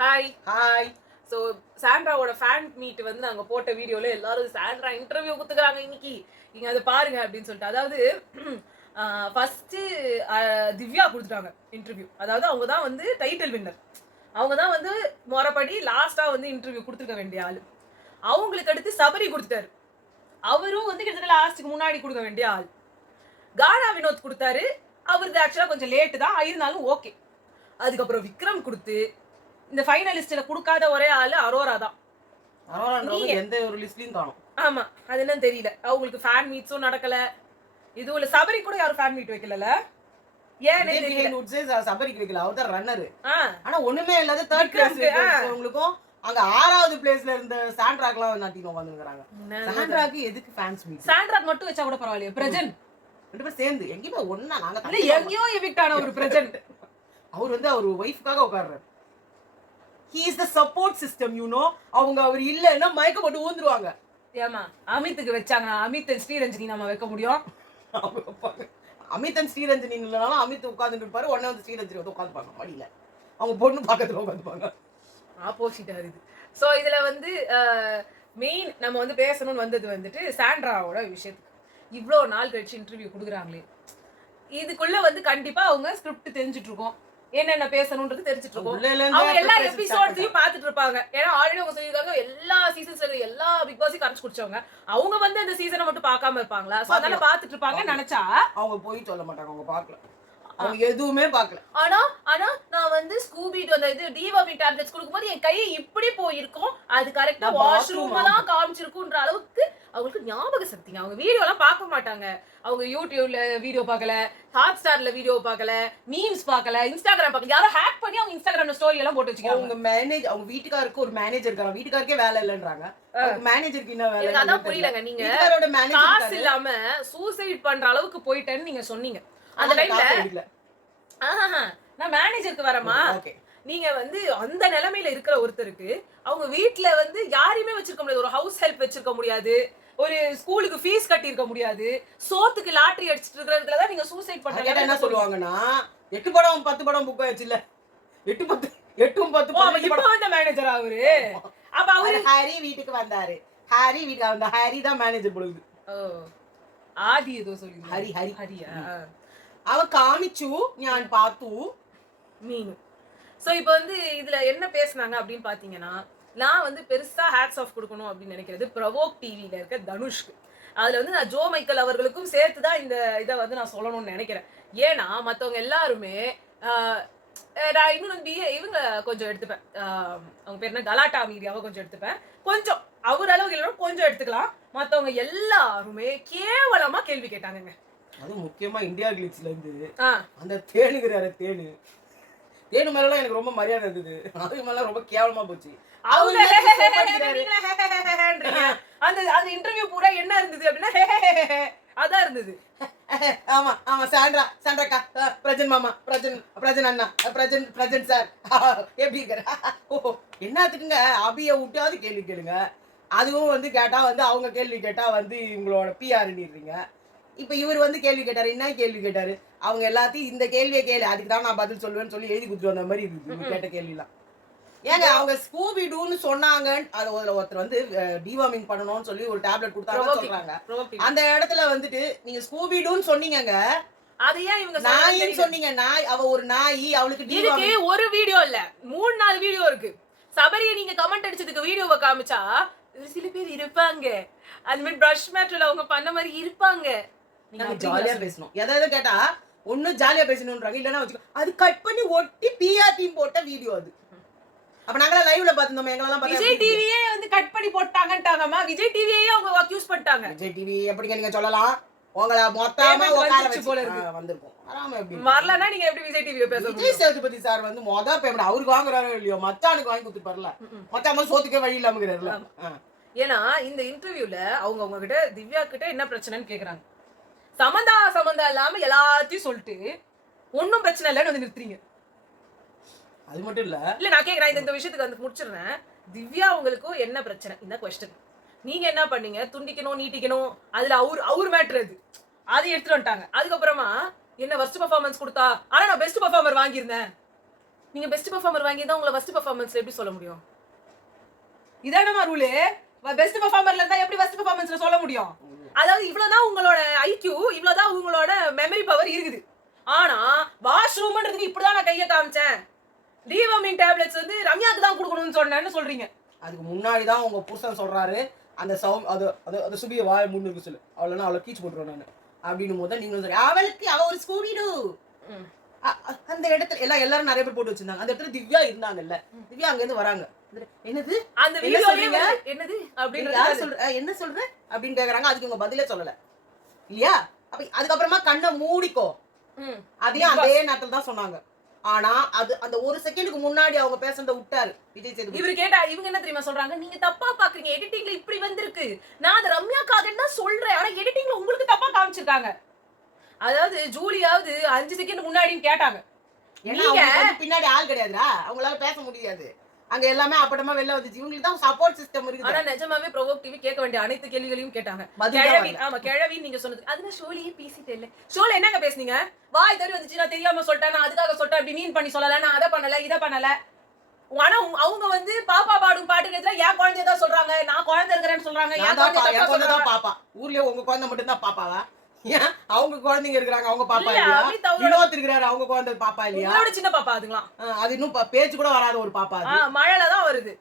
Hi. Hi. So சாண்ட்ராவோட fan meet வந்து நாங்கள் போட்ட வீடியோவில் எல்லாரும் சாண்ட்ரா இன்டர்வியூ கொடுத்துக்கிறாங்க இன்னைக்கு, நீங்கள் அதை பாருங்க அப்படின்னு சொல்லிட்டு. அதாவது ஃபஸ்ட்டு திவ்யா கொடுத்துட்டாங்க இன்டர்வியூ. அதாவது அவங்க தான் வந்து டைட்டில் வின்னர், அவங்க தான் வந்து முறைப்படி லாஸ்ட்டாக வந்து இன்டர்வியூ கொடுத்துருக்க வேண்டிய ஆள். அவங்களுக்கு அடுத்து சபரி கொடுத்துட்டாரு, அவரும் வந்து கிட்டத்தட்ட லாஸ்ட்டுக்கு முன்னாடி கொடுக்க வேண்டிய ஆள். கானா வினோத் கொடுத்தாரு, அவருக்கு ஆக்சுவலாக கொஞ்சம் லேட்டு தான் இருந்தாலும் ஓகே. அதுக்கப்புறம் விக்ரம் கொடுத்து இந்த ஃபைனலிஸ்ட்ல கொடுக்காத ஒரே ஆளு அரோரா தான். எந்த ஒரு லிஸ்ட்லயும் காணோம். ஆமா, அது என்னன்னு தெரியல. அவங்களுக்கு ஃபேன் மீட்ஸும் நடக்கல, இதுவும் இல்ல. சபரி கூட யாரும் ஃபேன் மீட் வைக்கல. ஏனே தெரியல. சபரிக்கு வைக்கல, அவர் தான் ரன்னர். ஆனா ஒண்ணுமே இல்லாத தேர்ட் பிளேஸ் உங்களுக்கும் அங்க 6வது பிளேஸ்ல இருந்த சாண்ட்ராக்லாம் நாட்டில உட்கார்ந்துங்கறாங்க. சாண்ட்ராக்கு எதுக்கு ஃபேன்ஸ் மீட்? சாண்ட்ராக் மட்டும் வச்சா கூட பரவாயில்லையே. பிரஜன் ரெண்டு பேரும் சேர்ந்து எங்கேயுமே ஒண்ணா நாங்க இல்ல, எங்கேயோ எவிக்ட் ஆன ஒரு பிரஜன். அவர் வந்து அவர் வைஃப்காக உட்கார்றாரு. He is the support system, you know. அவங்க அவர் இல்லன்னா மயக்க போட்டு ஊந்துருவாங்க. ஏமா அமித்துக்கு வச்சாங்க, அமித் ஸ்ரீரஞ்சனி நம்ம வைக்க முடியும்? அமித் ஸ்ரீரஞ்சனி இல்லனாலும் அமித் உட்கார்ந்துட்டு இருப்பாரு, உடனே வந்து ஸ்ரீரஞ்சனி வந்து உட்கார்ந்துப்பாங்க மடியில. அவங்க பொண்ணு பக்கத்துல உட்கார்ந்துப்பாங்க. ஆப்போசிட்டா இருக்கு. ஸோ இதுல வந்து மெயின் நம்ம வந்து பேசணும்னு வந்தது வந்துட்டு சாண்ட்ராவோட விஷயத்துக்கு. இவ்வளோ நாள் கழிச்சு இன்டர்வியூ கொடுக்குறாங்களே, இதுக்குள்ள வந்து கண்டிப்பா அவங்க ஸ்கிரிப்ட் தெரிஞ்சுட்டு இருக்கோம், என்னென்ன பேசணும்ன்றது தெரிஞ்சுட்டு இருக்கோம். அவங்க எல்லா எபிசோட்ஸையும் பார்த்துட்டு இருப்பாங்க. ஏன்னா ஆல்ரெடி அவங்க சொல்லியிருக்காங்க எல்லா சீசன்ஸ்ல எல்லா பிக் பாஸையும் கரைச்சு குடிச்சவங்க. அவங்க வந்து அந்த சீசனை மட்டும் பார்க்காம இருப்பாங்களா? ஸோ அதனால பார்த்துட்டு இருப்பாங்க நினைச்சா அவங்க போய் சொல்ல மாட்டாங்க, அவங்க பார்க்கல, அவங்க எதுவுமே பார்க்கல. ஆனா நான் வந்து ஸ்கூபி அந்த இது டிவாமிங் டேப்லெட்ஸ் கொடுக்கும்போது என் கை இப்படி போயிருக்கும், அது கரெக்டா வாஷ்ரூம் தான் காமிச்சிருக்குன்ற அளவுக்கு அவங்களுக்கு ஞாபக சக்திங்க. அவங்க வீடியோ எல்லாம் பார்க்க மாட்டாங்க. அவங்க யூடியூப்ல வீடியோ பார்க்கல, ஹாட் ஸ்டார்ல வீடியோ பார்க்கல, மீம்ஸ் பார்க்கல, இன்ஸ்டாகிராம் பார்க்கல. யாரோ ஹேக் பண்ணி அவங்க இன்ஸ்டாகிராம்ல ஸ்டோரி எல்லாம் போட்டு வச்சுக்காங்க. அவங்க மேனேஜ், அவங்க வீட்டுக்காருக்கு ஒரு மேனேஜர் இருக்காங்க, வீட்டுக்காரக்கே வேலை இல்லன்றாங்க. மேனேஜருக்கு என்ன வேலை? அதான் புரியலங்க. நீங்க காசு இல்லாம சூசைட் பண்ற அளவுக்கு போயிட்டேன்னு நீங்க சொன்னீங்க அந்த டைம்ல. நான் மேனேஜருக்கு வரமா, நீங்க வந்து அந்த நிலைமையில இருக்கிற ஒருத்தருக்கு அவங்க வீட்டுல வந்து யாரையுமே வச்சிருக்க முடியாது, ஒரு ஹவுஸ் ஹெல்ப் வச்சிருக்க முடியாது, ஒரு ஸ்கூலுக்கு ஃபீஸ் கட்டி இருக்க முடியாது, சோத்துக்கு லாட்டரி அடிச்சிட்டு இருக்கிறதுல தான் நீங்க சூசைட் பண்றீங்க. என்ன சொல்லுவாங்கன்னா 8 படம் 10 படம் புக் ஆயிடுச்சு இல்ல, 8 10 இப்போ வந்த மேனேஜர் அவரு. அப்ப அவரு ஹாரி வீட்டுக்கு வந்தாரு, ஹாரி வீட்டுக்கு வந்த ஹாரி தான் மேனேஜர் பொழுது. ஆதி ஏதோ சொல்லி ஹரி ஹரி ஹரியா அவ காமிச்சு ஞான் பாத்து மீனு. ஸோ இப்போ வந்து இதுல என்ன பேசுனாங்க அப்படின்னு பாத்தீங்கன்னா, நான் வந்து பெருசா ஹேட்ஸ் ஆஃப் கொடுக்கணும் அப்படின்னு நினைக்கிறது ப்ரவோக் டிவியில இருக்க தனுஷ்க்கு. அதுல வந்து நான் ஜோ மைக்கேல் அவர்களுக்கும் சேர்த்துதான் இந்த இதை வந்து நான் சொல்லணும்னு நினைக்கிறேன். ஏன்னா மற்றவங்க எல்லாருமே நான் இன்னும் வந்து இவங்க கொஞ்சம் எடுத்துப்பேன், அவங்க பேர் என்ன, கலாட்டா மீடியாவை கொஞ்சம் எடுத்துப்பேன். கொஞ்சம் அவர் அளவுக்கு இல்லைன்னா கொஞ்சம் எடுத்துக்கலாம். மற்றவங்க எல்லாருமே கேவலமா கேள்வி கேட்டாங்க. அது முக்கியமா இந்தியா கிளிட்ஸ்ல இருந்து அந்த தேனுங்கிறாரு, தேனு மேலாம் எனக்கு ரொம்ப மரியாதை இருந்தது, அது மேல ரொம்ப கேவலமா போச்சு. அந்த இன்டர்வியூ பூரா என்ன இருந்தது அப்படின்னா அதான் இருந்தது. ஆமா ஆமா, சாண்ட்ராக்கா, பிரஜன் மாமா, பிரஜன் அண்ணா, பிரஜன் சார் எப்படி இருக்காரு? என்னத்துக்குங்க அபிய விட்டாவது கேள்வி கேளுங்க. அதுவும் வந்து கேட்டா வந்து அவங்க கேள்வி கேட்டா வந்து இவங்களோட பிஆர்ன்றீங்க. இப்ப இவர் வந்து கேள்வி கேட்டாரு, என்ன கேள்வி கேட்டாரு? அவங்க எல்லாத்தையும் இந்த கேள்வியை கேளு, அதுக்கு தான் நான் பதில் சொல்லுவேன்னு சொல்லி எழுதி கொடுத்துட்டு வந்த மாதிரி இருக்கு கேட்ட கேள்விலாம். ஏங்க அவங்க ஸ்கூபி டூன்னு சொன்னாங்க, அது ஒருத்தர் வந்து டிவார்மிங் பண்ணணும்னு சொல்லி ஒரு டேப்லெட் கொடுத்தாங்க சொல்றாங்க. அந்த இடத்துல வந்துட்டு நீங்க ஸ்கூபி டூன்னு சொன்னீங்க, அது ஏன் இவங்க நாயின்னு சொன்னீங்க? நாய், அவ ஒரு நாய், அவளுக்கு இதுக்கு ஒரு வீடியோ இல்ல 3-4 வீடியோ இருக்கு. சபரியை நீங்க கமெண்ட் அடிச்சதுக்கு வீடியோவை காமிச்சா சில பேர் இருப்பாங்க, அது மாதிரி பிரஷ் மேட்ல அவங்க பண்ண மாதிரி இருப்பாங்க. நீங்க ஜாலியா பேசணும், எதாவது கேட்டா ஒண்ணு ஜாலியா பேசணும்ன்றாங்க, இல்லன்னா வச்சுக்கோ அது கட் பண்ணி ஒட்டி பிஆர் டீம் போட்ட வீடியோ அது. அப்ப நாங்க லைவ்ல பாத்துறோம், எங்களெல்லாம் பார்த்தா விஜய் டிவியே வந்து கட் பண்ணி போட்டாங்கன்ட்டாங்கமா. விஜய் டிவியே அவங்க அக்யூஸ் பண்ணிட்டாங்க. விஜய் டிவி எப்படிங்க நீங்க சொல்லலாம்? உங்கள மொத்தமா உட்கார வச்சு போல இருக்கு வந்திருக்கும். ஆமா, எப்படி வரலனா நீங்க எப்படி விஜய் டிவியை பேசுறீங்க? விஜய் சேதுபதி சார் வந்து மொத பேமெண்ட் அவருக்கு வாங்குறாரோ இல்லையோ, மச்சானுக்கு வாங்கி கொடுத்துப்பார்ல, மச்சான் சோத்துக்கே வழி இல்லாமங்கறாருல. ஏன்னா இந்த இன்டர்வியூல அவங்க கிட்ட திவ்யா கிட்ட என்ன பிரச்சனைன்னு கேக்குறாங்க. சம்பந்தம் இல்லாம எல்லாத்தையும் சொல்லிட்டு ஒன்னும் பிரச்சனை இல்லைன்னு வந்து நிறுத்துறீங்க. அது மட்டும் இல்ல நான் கேக்குறேன், இந்த விஷயத்துக்கு வந்து முடிச்சிடுறேன். திவ்யா உங்களுக்கும் என்ன பிரச்சனை இந்த கொஸ்டின். நீங்க என்ன பண்ணீங்க? துண்டிக்கணும், நீட்டிக்கணும், அதுல அவர் மேட்டர் அது, அதை எடுத்துட்டு வந்துட்டாங்க. அதுக்கப்புறமா என்ன வர்ஸ்ட் பெர்ஃபார்மன்ஸ் கொடுத்தா, ஆனா நான் பெஸ்ட் பெர்ஃபார்மர் வாங்கியிருந்தேன். நீங்க பெஸ்ட் பெர்ஃபார்மர் வாங்கி தான் உங்களை ஃபர்ஸ்ட் பெர்ஃபார்மன்ஸ்ல எப்படி சொல்ல முடியும்? இதானமா ரூல்? பெஸ்ட் பெர்ஃபார்மர்ல இருந்தா எப்படி ஃபர்ஸ்ட் பெர்ஃபார்மன்ஸ்ல சொல்ல முடியும்? அதாவது இவ்வளவுதான் உங்களோட ஐக்யூ, இவ்வளவுதான் உங்களோட மெமரி பவர் இருக்குது. ஆனா வாஷ்ரூம்ன்றதுக்கு இப்படிதான் நான் கையை காமிச்சேன், டிவார்மிங் டேப்லெட்ஸ் வந்து ரம்யாக்கு தான் கொடுக்கணும்னு சொன்னேன்னு சொல்றீங்க. அதுக்கு முன்னாடி தான் உங்க புருஷன் சொல்றாரு அந்த அது சுபிய வாய் முன்னு இருக்கு சொல்லு, அவளனா அவளை கீச்சு போட்டுருவேன் நான் அப்படின்னு போது நீங்க சொல்லி அவளுக்கு அவ ஒரு ஸ்கூபிடு அந்த இடத்துல எல்லாரும் நிறைய பேர் போட்டு வச்சிருந்தாங்க. அந்த இடத்துல திவ்யா இருந்தாங்கல்ல, திவ்யா அங்க இருந்து வராங்க. என்னது அந்த வீடியோல என்னது அப்படின்னு சொல்ற என்ன சொல்ற அப்படின்னு கேக்குறாங்க. அதுக்கு உங்க பதிலே சொல்லல இல்லையா? அப்ப அதுக்கப்புறமா கண்ணை மூடிக்கோ அதையும் அதே நேரத்துல தான் சொன்னாங்க. ஆனா அது அந்த ஒரு செகண்டுக்கு முன்னாடி அவங்க பேசுறத விட்டாரு விஜய் சேதுபதி. இவரு கேட்டா இவங்க என்ன தெரியுமா சொல்றாங்க, நீங்க தப்பா பாக்குறீங்க, எடிட்டிங்ல இப்படி வந்திருக்கு, நான் அது ரம்யாக்காக என்ன சொல்றேன், ஆனா எடிட்டிங்ல உங்களுக்கு தப்பா காமிச்சிருக்காங்க. அதாவது ஜூலியாவது 5 செகண்ட் முன்னாடின்னு கேட்டாங்க. நீங்க பின்னாடி ஆள் கிடையாதுடா, அவங்களால பேச முடியாது. அங்க எல்லாமே அப்படமா வெளில வந்துச்சு. இவங்களுக்கு தான் சப்போர்ட் சிஸ்டம் இருக்கு. ஆனா நிஜமாவே ப்ரோவோக் டிவி கேட்க வேண்டிய அனைத்து கேள்விகளையும் கேட்டாங்க. கிழவி நீங்க சொன்னது அதுனா ஷோலியே பேசிட்டே இல்ல. ஷோல என்னங்க பேசுனீங்க? வாய் தறி வந்துச்சு, நான் தெரியாம சொல்லிட்டேன், நான் அதுக்காக சொல்லிட்டேன், அப்படி மீன் பண்ணி சொல்லல, நான் அதை பண்ணல இதை பண்ணல. ஆனா அவங்க வந்து பாப்பா பாடும் பாட்டு நேரத்துல என் குழந்தைய தான் சொல்றாங்க, நான் குழந்தை இருக்கிறேன்னு சொல்றாங்க. என் குழந்தை தான் பாப்பா. ஊர்லயே உங்க குழந்தை மட்டும் தான் பாப்பாவா? ஏன் அவங்க குழந்தைங்க இருக்காங்க, அவங்க பாப்பா இல்லையா? வினோத் இருக்காரு, அவங்க குழந்தை பாப்பா இல்லையா? உங்களோட சின்ன பாப்பா அதுங்களாம். அது இன்னும் பேச்சு கூட வராத ஒரு பாப்பா. மழையில தான் வருது.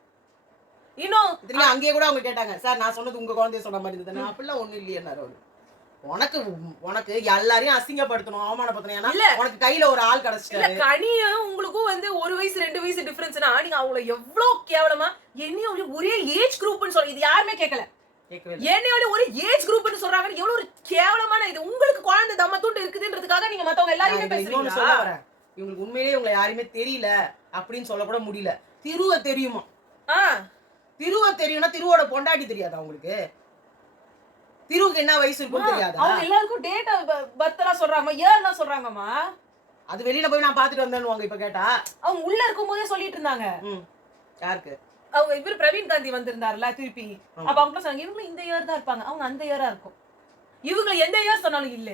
இன்னும் அங்கேயே கூட அவங்க கேட்டாங்க, சார் நான் சொன்னது உங்க குழந்தைய சொன்ன மாதிரி இருந்தது. அப்படிலாம் ஒண்ணும் இல்லையாரு. உனக்கு எல்லாரையும் அசிங்கப்படுத்தணும், அவமானப்படுத்தணும், உனக்கு கையில ஒரு ஆள் கிடைச்சிட்டாரு. கனியும் உங்களுக்கும் வந்து 1 வயசு 2 வயசு டிஃபரன்ஸ்னா நீங்க அவங்கள எவ்வளவு கேவலமா என்னையும் ஒரே ஏஜ் குரூப்னு சொல்ல, இது யாருமே கேட்கல. என்னையோட ஒரு ஏஜ் குரூப்னு சொல்றாங்க, எவ்வளவு ஒரு கேவலமான இது. உங்களுக்கு குழந்தை தம்மத்தூண்டு இருக்குதுன்றதுக்காக நீங்க மத்தவங்க எல்லாரையும் பேசுறீங்க. இவங்களுக்கு உண்மையிலேயே உங்களை யாருமே தெரியல அப்படின்னு சொல்ல கூட முடியல. திருவ தெரியுமா? திருவ தெரியும்னா திருவோட பொண்டாட்டி தெரியாதா உங்களுக்கு? திருவுக்கு என்ன வயசு இருக்கும் தெரியாதா? அவங்க எல்லாருக்கும் டேட் ஆஃப் பர்த் எல்லாம் சொல்றாங்க, இயர் எல்லாம் சொல்றாங்கம்மா. அது வெளியில போய் நான் பாத்துட்டு வந்தேன்னு இப்ப கேட்டா அவங்க உள்ள இருக்கும் போதே சொல்லிட்டு இருந்தாங்க. யாருக்கு? அவங்க இவர் பிரவீன் காந்தி வந்திருந்தாருல திருப்பி, அப்ப அவங்க சொன்னாங்க இவங்க இந்த இயர் தான் இருப்பாங்க, அவங்க அந்த இயரா இருக்கும். இவங்க எந்த இயர் சொன்னாலும் இல்ல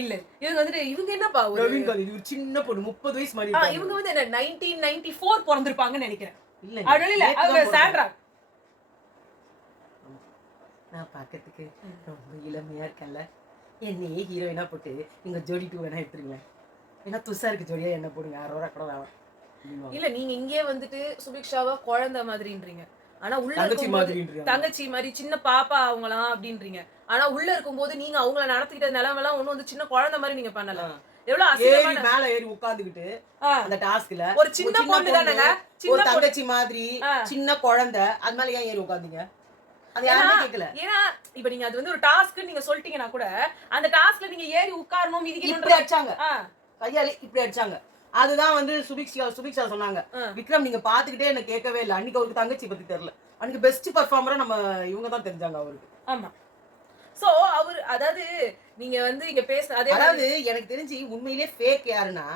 இல்ல இவங்க வந்துட்டு இவங்க என்னப்பா பிரவீன் காந்தி ஒரு சின்ன பொண்ணு 30 வயசு மாதிரி. இவங்க வந்து என்ன 1994 பிறந்திருப்பாங்கன்னு நினைக்கிறேன். இல்ல இல்ல அவங்க சாண்ட்ரா. நான் பாக்கிறதுக்கு ரொம்ப இளமையா இருக்கேன்ல, என்னையே ஹீரோயினா போட்டு நீங்க ஜோடி 2 வேணா எடுத்துருங்க. ஏன்னா துஷா இருக்கு ஜோடியா என்ன போடுங்க, 6 ரூபா கூட வேணாம். இல்ல நீங்க இங்கே வந்துட்டு சுபிக்ஷாவா குழந்தை மாதிரின்றீங்க, ஆனா உள்ள தங்கச்சி மாதிரி சின்ன பாப்பா அவங்களாம் அப்படின்றீங்க. ஆனா உள்ள இருக்கும்போது நீங்க அவங்கள நடத்திக்கிட்ட நிலைமெல்லாம் ஒண்ணு வந்து சின்ன குழந்தை மாதிரி நீங்க பண்ணல. எவ்வளவு அசிங்கமான மேல ஏறி உட்கார்ந்துகிட்டு அந்த டாஸ்க்ல ஒரு சின்ன பொண்ணு தானங்க, ஒரு தங்கச்சி மாதிரி சின்ன குழந்தை, அது மேல ஏன் ஏறி உட்கார்ந்தீங்க? அது யாருமே கேட்கல. ஏன்னா இப்ப நீங்க அது வந்து ஒரு டாஸ்க் நீங்க சொல்லிட்டீங்கன்னா கூட அந்த டாஸ்க்ல நீங்க ஏறி உட்காரணும் மிதிக்கணும். இப்படி அடிச்சாங்க கையால, இப்படி அடிச்சாங்க. அதுதான் வந்து சுபிக்ஷா சொன்னாங்க, விக்ரம் நீங்க பாத்துக்கிட்டே என்ன கேட்கவே இல்லை. அன்னைக்கு அவருக்கு தங்கச்சி பத்தி தெரியல, அன்னைக்கு பெஸ்ட் பர்ஃபார்மரா நம்ம இவங்க தான் தெரிஞ்சாங்க அவருக்கு. ஆமா. சோ அவர் அதாவது நீங்க வந்து இங்க பேச அதாவது எனக்கு தெரிஞ்சு உண்மையிலேயே ஃபேக் யாருன்னா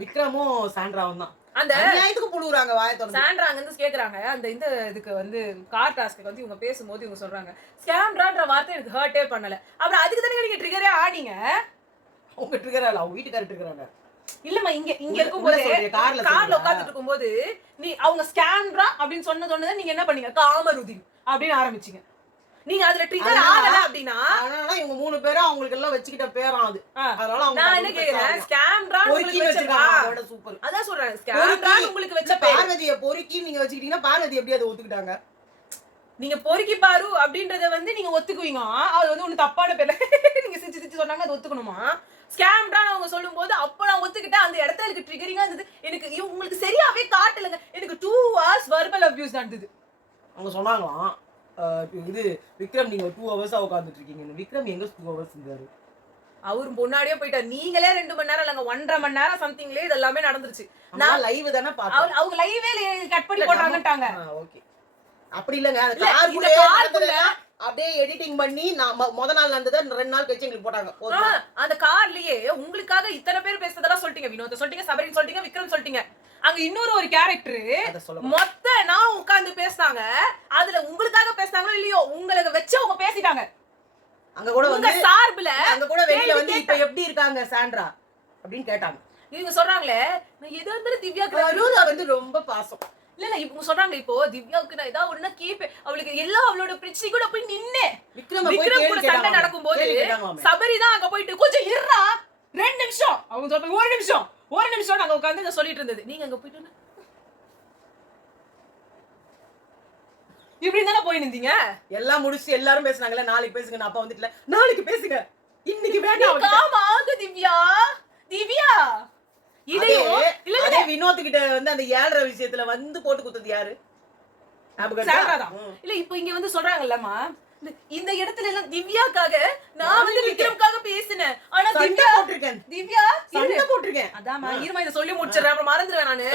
விக்ரமும் சாண்ட்ராவும் தான். அந்த நியாயத்துக்கு புழுகுறாங்க வாயை திறந்து. சாண்ட்ரா அங்க இருந்து கேக்குறாங்க அந்த இந்த இதுக்கு வந்து கார் டாஸ்க்கு வந்து இவங்க பேசும்போது இவங்க சொல்றாங்க ஸ்கேம்ரான்ற வார்த்தை எனக்கு ஹர்ட்டே பண்ணல. அப்புறம் அதுக்கு தானே நீங்க ட்ரிகரே ஆனீங்க. அவங்க ட்ரிகர் ஆல, அவங்க வீட்டுக்காரர் ட்ரிகராங்க. இல்லம்மா இங்க இருக்கும்போது கார்ல உட்கார்ந்துட்டு இருக்கும்போது நீ அவங்க ஸ்கேம்ரா அப்படின்னு சொன்னதோட நீங்க என்ன பண்ணீங்க, காமருதீன் அப்படின்னு ஆரம்பிச்சீங்க. நீங்க அதுல ட்ரிகர் ஆகல அப்படினா ஆனா இவங்க 3 பேரும் அவங்களுக்கு எல்லாம் வச்சிட்ட பேரா அது. அதனால அவங்க நான் என்ன கேக்குறேன், ஸ்கேம்ரா உங்களுக்கு வச்சிருக்காங்க, அதோட சூப்பர். அதான் சொல்றேன் ஸ்கேம்ரா உங்களுக்கு வச்ச பேர். பார்வதியை பொறுக்கி நீங்க வச்சிட்டீங்கன்னா பார்வதி எப்படி அதை ஒத்துக்கிட்டாங்க? நீங்க பொறுக்கி பாரு அப்படின்றத வந்து நீங்க ஒத்துக்குவீங்க, அது வந்து ஒண்ணு தப்பான பேர். நீங்க சிச்சி சொன்னாங்க அது ஒத்துக்கணுமா? ஸ்கேம்டா அவங்க சொல்லும்போது அப்ப நான் ஒத்துக்கிட்டேன். அந்த இடத்துல எனக்கு ட்ரிகரிங்கா இருந்தது. எனக்கு உங்களுக்கு சரியாவே காட்டலங்க. எனக்கு 2 hours verbal abuse நடந்தது. அவங்க சொன்னாங்களாம் இது விக்ரம் நீங்க 2 hours உட்கார்ந்துட்டு இருக்கீங்க. விக்ரம் எங்க 2 hours இருந்தாரு? அவரு முன்னாடியே போயிட்டார். நீங்களே 2 மணி நேரம் இல்லங்க 1.5 மணி நேரம் சம்திங்லயே இது எல்லாமே நடந்துருச்சு. நான் லைவ் தான பார்த்தேன். அவங்க லைவே கட் பண்ணி போட்டாங்கட்டாங்க. ஓகே. அப்படி இல்லங்க, அந்த கார்க்குள்ள அப்படியே எடிட்டிங் பண்ணி நான் முத நாள் நடந்தத 2 நாள் கழிச்சு எங்களுக்கு போட்டாங்க. அந்த கார்லயே உங்களுக்காக இத்தனை பேர் பேசுறதெல்லாம் சொல்லிட்டீங்க. வினோத் சொல்லிட்டீங்க, சபரின் சொல்லிட்டீங்க, விக்ரம் சொல்லிட்டீங்க. அங்க இன்னொரு ஒரு கேரக்டர் மொத்த நான் உட்கார்ந்து பேசினாங்க. அதுல உங்களுக்காக பேசினாங்களோ இல்லையோ உங்களுக்கு வச்சு அவங்க பேசிட்டாங்க. அங்க கூட வந்து சார்புல அங்க கூட வெளியில வந்து இப்ப எப்படி இருக்காங்க சாண்ட்ரா அப்படின்னு கேட்டாங்க. இவங்க சொல்றாங்களே நான் எதா இருந்தாலும் திவ்யாக்கு அனுராதா வந்து ரொம்ப பாசம். இல்ல இவங்க சொல்றாங்க இப்போ திவ்யாவுக்கு நான் ஏதாவது ஒண்ணு கேப்பேன், அவளுக்கு எல்லா அவளோட பிரச்சனை கூட போய் நின்னே விக்ரம் கூட சண்டை நடக்கும்போது சபரி தான் அங்க போயிட்டு கொஞ்சம் இருறா 2 நிமிஷம் அவங்க சொல்றாங்க 1 நிமிஷம் நாங்க உட்கார்ந்து சொல்லிட்டு இருந்தது. நீங்க அங்க போயிட்டு இப்படி தானே போய் நின்றீங்க. எல்லாம் முடிச்சு எல்லாரும் பேசுனாங்கல்ல, நாளைக்கு பேசுங்க, நான் அப்ப வந்துட்டல, நாளைக்கு பேசுங்க, இன்னைக்கு வேண்டாம். காமா ஆகு திவ்யா திவ்யா இதையும் இல்ல இல்ல வினோத் கிட்ட வந்து அந்த 7:30 விஷயத்துல வந்து போட்டு குத்துது யாரு? இல்ல இப்போ இங்க வந்து சொல்றாங்கல்லம்மா இந்த இடத்துல எல்லாம் திவ்யாக்காக நான் வந்து விக்ரம்காக பேசினேன். ஆனா திவ்யா போட்டிருக்கேன், திவ்யா சண்டை போட்டிருக்கேன். அதாம்மா இருமா இதை சொல்லி முடிச்சிடுறேன், அப்புறம் மறந்துடுவேன் நானு.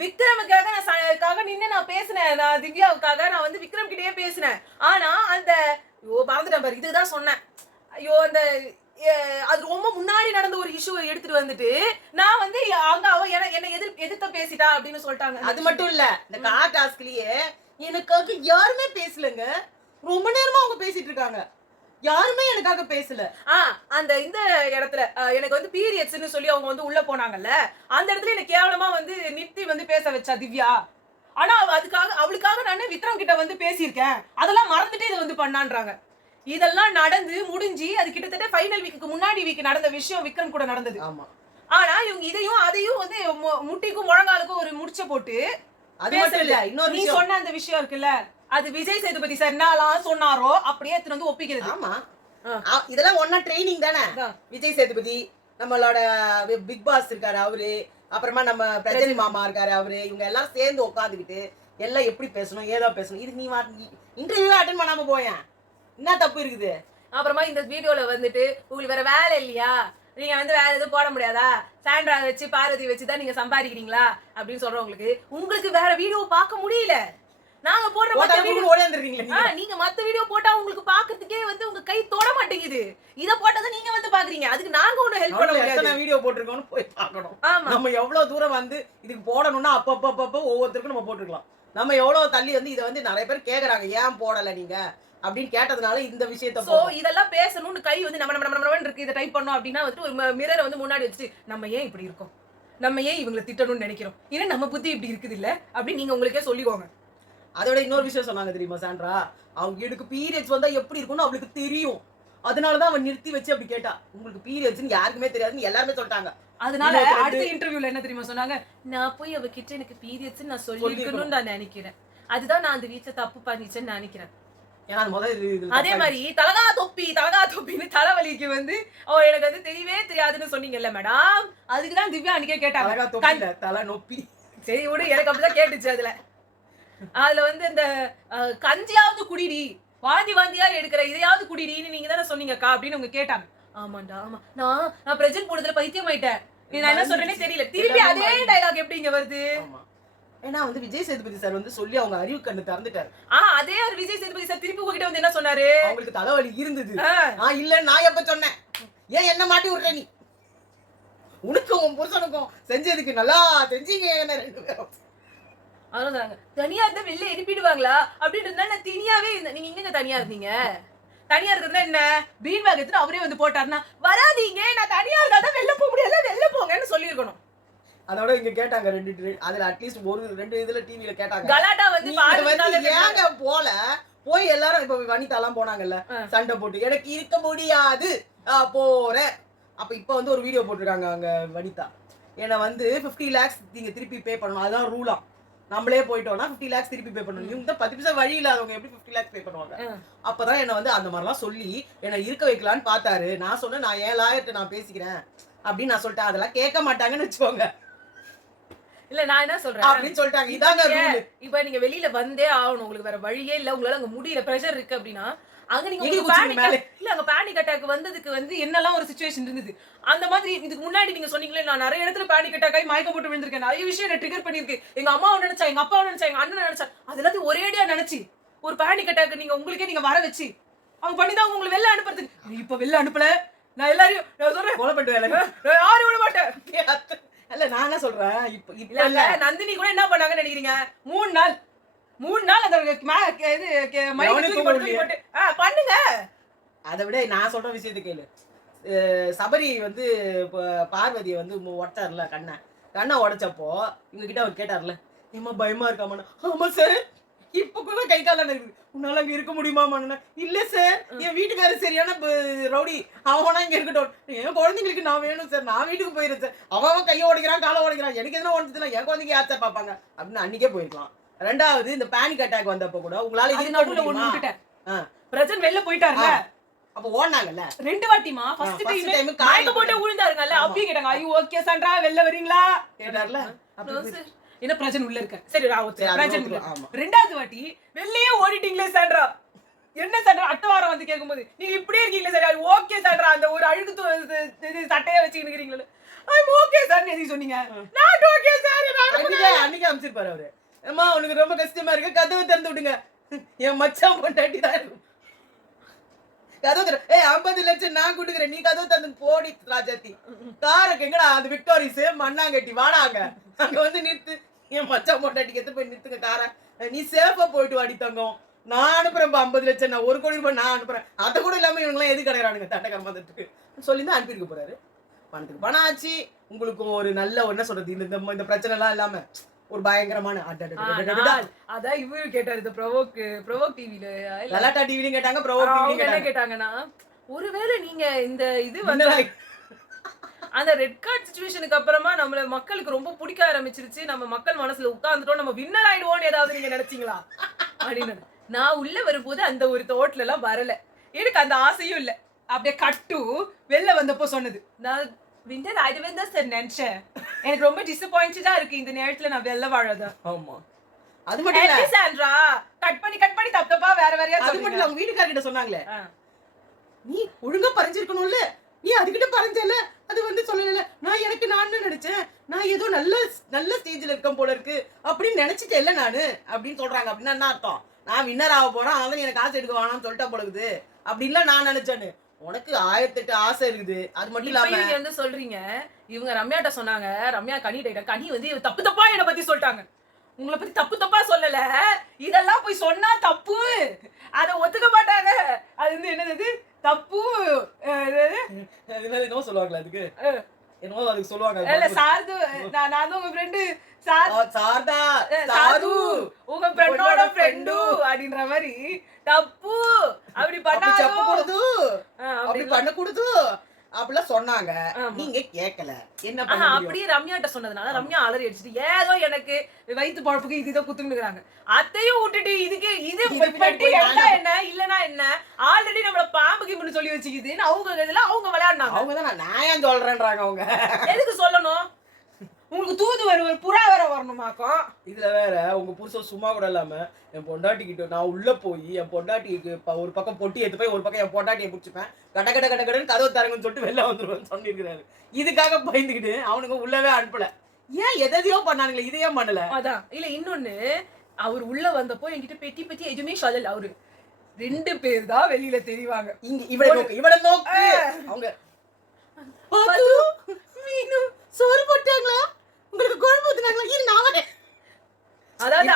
விக்ரமுக்காக நான் நின்னு நான் பேசினேன், நான் திவ்யாவுக்காக நான் வந்து விக்ரம் கிட்டயே பேசினேன். ஆனா அந்த மறந்துட்டேன் பாரு, இதுதான் சொன்னேன். ஐயோ அந்த அது ரொம்ப முன்னாடி நடந்த ஒரு இஷ்யூவை எடுத்துட்டு வந்துட்டு நான் வந்து அங்க அவ என்ன எதிர்த்த பேசிட்டா அப்படின்னு சொல்லிட்டாங்க. அது மட்டும் இல்ல, இந்த கார் டாஸ்க்லயே எனக்காக யாருமே பேசலங்க. ரொம்ப நேரமா அவங்க பேசிட்டு இருக்காங்க, யாருமே எனக்காக பேசல. அந்த இந்த இடத்துல எனக்கு வந்து பீரியட்ஸ்னு சொல்லி அவங்க வந்து உள்ள போனாங்கல்ல, அந்த இடத்துல எனக்கு கேவலமா வந்து நித்தி வந்து பேச வச்சா திவ்யா. ஆனா அதுக்காக அவளுக்காக நான் விக்ரம் கிட்ட வந்து பேசியிருக்கேன், அதெல்லாம் மறந்துட்டு இதை வந்து பண்ணான்றாங்க. இதெல்லாம் நடந்து முடிஞ்சு அது கிட்டத்தட்ட ஃபைனல் வீக்குக்கு முன்னாடி வீக் நடந்த விஷயம் விக்ரம் கூட நடந்தது. ஆமா. ஆனா இவங்க இதையும் அதையும் வந்து முட்டிக்கும் முழங்காலுக்கும் ஒரு முடிச்ச போட்டு அது மட்டும் இல்ல, இன்னொரு நீ சொன்ன அந்த விஷயம் இருக்குல்ல, அது விஜய் சேதுபதி சார் என்னலாம் சொன்னாரோ அப்படியே எடுத்து வந்து ஒப்பிக்கிறது. ஆமா, இதெல்லாம் ஒன்னா ட்ரைனிங் தானே. விஜய் சேதுபதி, நம்மளோட பிக் பாஸ் இருக்காரு அவரு, அப்புறமா நம்ம பிரஜன் மாமா இருக்காரு அவரு, இவங்க எல்லாம் சேர்ந்து உட்காந்துக்கிட்டு எல்லாம் எப்படி பேசணும் ஏதோ பேசணும். இதுக்கு நீ இன்டர்வியூ அட்டென்ட் பண்ணாம போயேன், என்ன தப்பு இருக்குது? அப்புறமா இந்த வீடியோல வந்துட்டு உங்களுக்கு வேற வேலை இல்லையா, நீங்க வந்து வேற எதுவும் போட முடியாதா, சாண்ட்ரா வச்சு பார்வதி வச்சு தான் நீங்க சம்பாதிக்கிறீங்களா அப்படின்னு சொல்றவங்களுக்கு உங்களுக்கு வேற வீடியோ பார்க்க முடியல. நாங்க போடுற மத்த வீடியோ ஓடியாந்துறீங்களா நீங்க மத்த வீடியோ போட்டா உங்களுக்கு பாக்கிறதுக்கே வந்து உங்க கை தொட மாட்டேங்குது. இத போட்டத நீங்க வந்து பாக்குறீங்க, அதுக்கு நாங்க ஒண்ணு ஹெல்ப் பண்ண முடியாது. எத்தனை வீடியோ போட்டுருக்கோம்னு போய் பார்க்கணும். நம்ம எவ்வளவு தூரம் வந்து இதுக்கு போடணும்னா அப்பப்ப ஒவ்வொருத்தருக்கும் நம்ம போட்டுக்கலாம். நம்ம எவ்வளவு தள்ளி வந்து இதை வந்து நிறைய பேர் கேக்குறாங்க, ஏன் போடல நீங்க அப்படின்னு கேட்டதுனால இந்த விஷயத்தை சோ இதெல்லாம் பேசணும்னு கை வந்து நம்ம இருக்கு, இதை டைப் பண்ணோம் அப்படின்னா வந்து ஒரு மிரரை வந்து முன்னாடி வச்சு நம்ம ஏன் இப்படி இருக்கோம், நம்ம ஏன் இவங்களை திட்டணும்னு நினைக்கிறோம், ஏன்னா நம்ம புத்தி இப்படி இருக்குது இல்ல அப்படின்னு நீங்க உங்களுக்கே சொல்லிக்கோங்க. அதோட இன்னொரு விஷயம் சொன்னாங்க தெரியுமா சாண்ட்ரா, அவங்க எனக்கு பீரியட்ஸ் வந்தா எப்படி இருக்கும்னு அவளுக்கு தெரியும், அதனாலதான் அவன் நிறுத்தி வச்சு அப்படி கேட்டா. உங்களுக்கு பீரியட்ஸ்னு யாருக்குமே தெரியாதுன்னு எல்லாருமே சொல்லிட்டாங்க. அதனால அடுத்த இன்டர்வியூல என்ன தெரியுமா சொன்னாங்க, நான் போய் அவகிட்ட எனக்கு பீரியட்ஸ் நான் சொல்லிருக்கணும்னு நான் நினைக்கிறேன், அதுதான் நான் அந்த வீட்டை தப்பு பண்ணிச்சேன்னு நினைக்கிறேன். அதே மாதிரி தலகா தொப்பின்னு தலைவலிக்கு வந்து எனக்கு வந்து தெரியவே தெரியாதுன்னு சொன்னீங்கல்ல மேடம், அதுக்குதான் திவ்யா அன்னைக்கே கேட்டாங்க தலை நொப்பி. சரி விடு, எனக்கு அப்படிதான் கேட்டுச்சு. அதுல வந்து இந்த கஞ்சியாவது குடிடி, வாந்தியா எடுக்கிற இதையாவது குடிடின்னு நீங்க தானே சொன்னீங்கக்கா அப்படின்னு அவங்க கேட்டாங்க. ஆமாண்டா ஆமா, நான் பிரஜன் போடுறதுல பைத்தியம் ஆயிட்டேன், நான் என்ன சொல்றேனே தெரியல. திருப்பி அதே டைலாக் எப்படி இங்க வருது? ஏன்னா வந்து விஜய் சேதுபதி சார் வந்து சொல்லி அவங்க அறிவு கண்ணு திறந்துட்டாரு. அதே ஒரு விஜய் சேதுபதி சார் திருப்பி உங்ககிட்ட வந்து என்ன சொன்னாரு, அவங்களுக்கு தலைவலி இருந்தது. இல்ல நான் எப்ப சொன்னேன், ஏன் என்ன மாட்டி விடுற நீ, உனக்கும் உன் புருஷனுக்கும் செஞ்சதுக்கு நல்லா செஞ்சீங்க 2 பேரும். அதான் தனியா இருந்தா வெளில எழுப்பிடுவாங்களா அப்படின்றதுனால நான் தனியாவே இருந்தேன். நீங்க எங்க தனியா இருந்தீங்க? தனியா இருக்கிறதுனா என்ன, பீன் பேக் எடுத்து அவரே வந்து போட்டாருன்னா வராதீங்க, நான் தனியா இருக்காதான் வெளில போக முடியாது, வெளில போங்கன்னு சொல்லிருக்கணும். அதோட இங்க கேட்டாங்க 2 அதுல அட்லீஸ்ட் 1-2 இதுல டிவில கேட்டாங்க, கலாட்டா வந்து ஏங்க போல போய் எல்லாரும் இப்ப வனிதா எல்லாம் போனாங்கல்ல சண்டை போட்டு, எனக்கு இருக்க முடியாது போறேன். அப்ப இப்ப வந்து ஒரு வீடியோ போட்டிருக்காங்க அங்க வனிதா, ஏன்னா வந்து 50 lakhs நீங்க திருப்பி பே பண்ணணும், அதுதான் ரூலா. நம்மளே போயிட்டோம்னா 50 lakhs திருப்பி பே பண்ணணும். இவங்க 10% வழி இல்லாதவங்க எப்படி 50 lakhs பே பண்ணுவாங்க? அப்பதான் என்ன வந்து அந்த மாதிரிலாம் சொல்லி என்ன இருக்க வைக்கலான்னு பார்த்தாரு. நான் சொன்னேன், நான் 7 லாயர்ட்ட நான் பேசிக்கிறேன் அப்படின்னு நான் சொல்லிட்டேன். அதெல்லாம் கேட்க மாட்டாங்கன்னு வச்சுக்கோங்க. இல்ல நான் என்ன சொல்றேன் அப்படின்னு சொல்லிட்டாங்க. இதாங்க ரூல். இப்ப நீங்க வெளியில வந்தே ஆகணும், உங்களுக்கு வேற வழியே இல்ல, உங்களால அங்க முடியல, பிரஷர் இருக்கு அப்படின்னா அங்க நீங்க அங்க பேனிக் அட்டாக் வந்ததுக்கு வந்து என்னெல்லாம் ஒரு சிச்சுவேஷன் இருந்தது. அந்த மாதிரி இதுக்கு முன்னாடி நீங்க சொன்னீங்களே, நான் நிறைய இடத்துல பேனிக் அட்டாக் ஆகி மயக்கம் போட்டு விழுந்திருக்கேன், நிறைய விஷயம் என்ன ட்ரிகர் பண்ணிருக்கு. எங்க அம்மாவை நினைச்சா, எங்க அப்பாவை நினைச்சா, எங்க அண்ணனை நினைச்சா, அது எல்லாத்தையும் ஒரேடியா நினைச்சு ஒரு பேனிக் அட்டாக் நீங்க உங்களுக்கே நீங்க வர வச்சு அவங்க பண்ணிதான் உங்களுக்கு வெளில அனுப்புறதுக்கு. இப்ப வெளில அனுப்பல, நான் எல்லாரையும் நான் சொல்றேன் கொலை பண்ணிட்டு வேலை யாரும் விட மாட்டேன். இல்ல நான் என்ன சொல்றேன், இப்ப இல்ல நந்தினி கூட என்ன பண்ணாங்கன்னு நினைக்கிறீங்க, 3 நாள் அந்த இது பண்ணுங்க. அதை விட நான் சொல்ற விஷயத்தை கேளு. சபரி வந்து பார்வதியை வந்து உடச்சார்ல கண்ணை உடைச்சப்போ இவங்க கிட்ட அவர் கேட்டார்ல, ஏமா பயமா இருக்காமாண்ணா? ஆமா சார், இப்ப கூட கை கால இருக்குது, உன்னால அங்க இருக்க முடியுமாமாண்ணா? இல்ல சார், என் வீட்டுக்காரர் சரியான ரவுடி, அவனா இங்க இருக்கட்டும், என் குழந்தைங்களுக்கு நான் வேணும் சார், நான் வீட்டுக்கு போயிடுறேன் சார், அவன் கையை உடைக்கிறான் காலை உடைக்கிறான், எனக்கு எதனா உடச்சதுன்னா என் குழந்தைங்க யார் சார் பார்ப்பாங்க அப்படின்னு அன்னைக்கே போயிருக்கலாம். ரெண்டாவது இந்த பேனிக் அட்டாக் வந்தப்ப கூட உங்களால பிரஜன் வெளில போயிட்டாருல, அப்ப ஓடுனாங்கல்ல 2 வாட்டிமா. ஃபர்ஸ்ட் டைம் மயக்க போட்டு விழுந்தாருங்கல்ல, அப்பயே கேட்டாங்க ஐயோ ஓகே சாண்ட்ரா வெளில வரீங்களா கேட்டார்ல. என்ன பிரஜன் உள்ள இருக்க, சரி பிரஜன் உள்ள. ரெண்டாவது வாட்டி வெளியே ஓடிட்டீங்களே சாண்ட்ரா, என்ன சாண்ட்ரா அடுத்த வாரம் வந்து கேட்கும்போது நீங்க இப்படியே இருக்கீங்களே சார், ஓகே சாண்ட்ரா அந்த ஒரு அழுகு சட்டையா வச்சு நிக்கிறீங்களே, ஐம் ஓகே சார் எது சொன்னீங்க, நாட் ஓகே சார். அன்னைக்கு அமிச்சிருப்பாரு அவரு, அம்மா உனக்கு ரொம்ப கஷ்டமா இருக்கு கதவை திறந்து விடுங்க, என் மச்சான் பொண்டாட்டி தான் இருக்கும், கதவு தர 50 லட்சம் நான் கொடுக்குறேன், நீ கதவு தந்து போடி ராஜாத்தி, காருக்கு எங்கடா அந்த விக்டோரிஸ் மண்ணாங்கட்டி வாடாங்க அங்க வந்து நிறுத்து, என் மச்சான் பொண்டாட்டிக்கு எடுத்து போய் நிறுத்துங்க காரை, நீ சேஃபா போயிட்டு வாடி தங்கம், நான் அனுப்புறேன் 50 லட்சம், நான் 1 கோடி ரூபாய் நான் அனுப்புறேன், அதை கூட இல்லாம இவங்கெல்லாம் எது கிடையாதுங்க தட்டக்கரமாதத்துக்கு சொல்லி தான் அனுப்பியிருக்க போறாரு. பணத்துக்கு பணம் ஆச்சு, உங்களுக்கும் ஒரு நல்ல என்ன சொல்றது, இந்த பிரச்சனை எல்லாம் இல்லாம ஒரு பயங்கரமான அதான் இவரு கேட்டாரு இந்த ப்ரோவோக் டிவில, லலாட்டா டிவிலயும் கேட்டாங்க, ப்ரோவோக் டிவிலயும் என்ன கேட்டாங்கன்னா, ஒருவேளை நீங்க இந்த இது வந்து அந்த ரெட் கார்டு சிச்சுவேஷனுக்கு அப்புறமா நம்மள மக்களுக்கு ரொம்ப பிடிக்க ஆரம்பிச்சிருச்சு, நம்ம மக்கள் மனசுல உட்கார்ந்துட்டோம், நம்ம வின்னர் ஆயிடுவோம் ஏதாவது நீங்க நினைச்சீங்களா அப்படின்னு. நான் உள்ள வரும்போது அந்த ஒரு தோட்ல எல்லாம் வரல, எனக்கு அந்த ஆசையும் இல்ல, அப்படியே கட்டு வெளில வந்தப்போ சொன்னது, நான் வின்னர் ஆயிடுவேன் தான் சார் நினைச்சேன், எனக்கு ரொம்ப டிசப்பாயிண்டடா இருக்கு இந்த நேரத்துல நான் வெளில வாழாத. ஆமா அது மட்டும் இல்ல சாண்ட்ரா, கட் பண்ணி தப்பா வேற வேறயா அது மட்டும் இல்ல, அவங்க வீட்டுக்காரர்கிட்ட சொன்னாங்களே, நீ ஒழுங்கா பறிஞ்சிருக்கணும்ல, நீ அதுகிட்ட பறிஞ்சல, அது வந்து சொல்லல, நான் நினைச்சேன், நான் ஏதோ நல்ல ஸ்டேஜ்ல இருக்கேன் போல இருக்கு அப்படின்னு நினைச்சிட்டேன் இல்ல நானு அப்படின்னு சொல்றாங்க. அப்படின்னா என்ன அர்த்தம், நான் வின்னர் ஆக போறேன் அதனால எனக்கு காசு எடுக்க வேணாம்னு சொல்லிட்டா போல இருக்குது அப்படின்லாம் நான் நினைச்சேன்னு. உனக்கு 1008 ஆசை இருக்குது, அது மட்டும் இல்லாம நீங்க வந்து சொல்றீங்க, இவங்க ரம்யாட்ட சொன்னாங்க, ரம்யா கனி வந்து தப்பா என்ன பத்தி சொல்லிட்டாங்க, உங்களை பத்தி தப்பா சொல்லல, இதெல்லாம் போய் சொன்னா தப்பு, அத ஒத்துக்க மாட்டாங்க, அது வந்து என்னது தப்பு என்ன சொல்லுவாங்களா அதுக்கு, என்னவோ அதுக்கு சொல்லுவாங்க இல்ல சார்து, நான் உங்க ஃப்ரெண்டு சார்தா சாது உங்க ஃப்ரெண்டோட ஃப்ரெண்டு அப்படின்ற மாதிரி தப்பு, அப்படி பண்ணக்கூடாது அப்படிலாம் சொன்னாங்க, நீங்க கேட்கல என்ன பண்ண. அப்படியே ரம்யாட்ட சொன்னதுனால ரம்யா அலறி அடிச்சுட்டு ஏதோ எனக்கு வயிற்று பழப்புக்கு இதுதான் குத்துனுக்குறாங்க, அத்தையும் விட்டுட்டு இதுக்கு இது என்ன இல்லனா என்ன, ஆல்ரெடி நம்மள பாம்புக்கு இப்படி சொல்லி வச்சுக்குதுன்னு அவங்க இதுல அவங்க விளையாடுனாங்க, அவங்க தான் நான் ஏன் சொல்றேன்றாங்க, அவங்க எதுக்கு சொல்லணும், உங்களுக்கு தூது ஒரு புறா வர வரணுமாக்கும். இதுல வேற உங்க புருஷன் சும்மா கூட இல்லாம என் பொண்டாட்டிக்கிட்ட நான் உள்ள போய் என் பொண்டாட்டிக்கு ஒரு பக்கம் பொட்டி எடுத்து போய் ஒரு பக்கம் என் பொண்டாட்டியை பிடிச்சிப்பேன், கடன்னு கதவு தரங்கன்னு சொல்லிட்டு வெளில வந்துருவேன்னு சொல்லியிருக்கிறாரு. இதுக்காக பயந்துக்கிட்டு அவனுக்கு உள்ளவே அனுப்பல, ஏன் எதையோ பண்ணானுங்களே இதையே பண்ணல. அதான் இல்ல இன்னொன்னு, அவர் உள்ள வந்தப்போ என்கிட்ட பெட்டி எதுவுமே சொல்லல, அவரு 2 பேர் தான் வெளியில தெரிவாங்க, இங்க இவட நோக்கு அவங்க சோறு போட்டாங்களா உங்களுக்கு குழம்பு ஊத்துனாங்களா, இரு நான் வரேன், அதாவது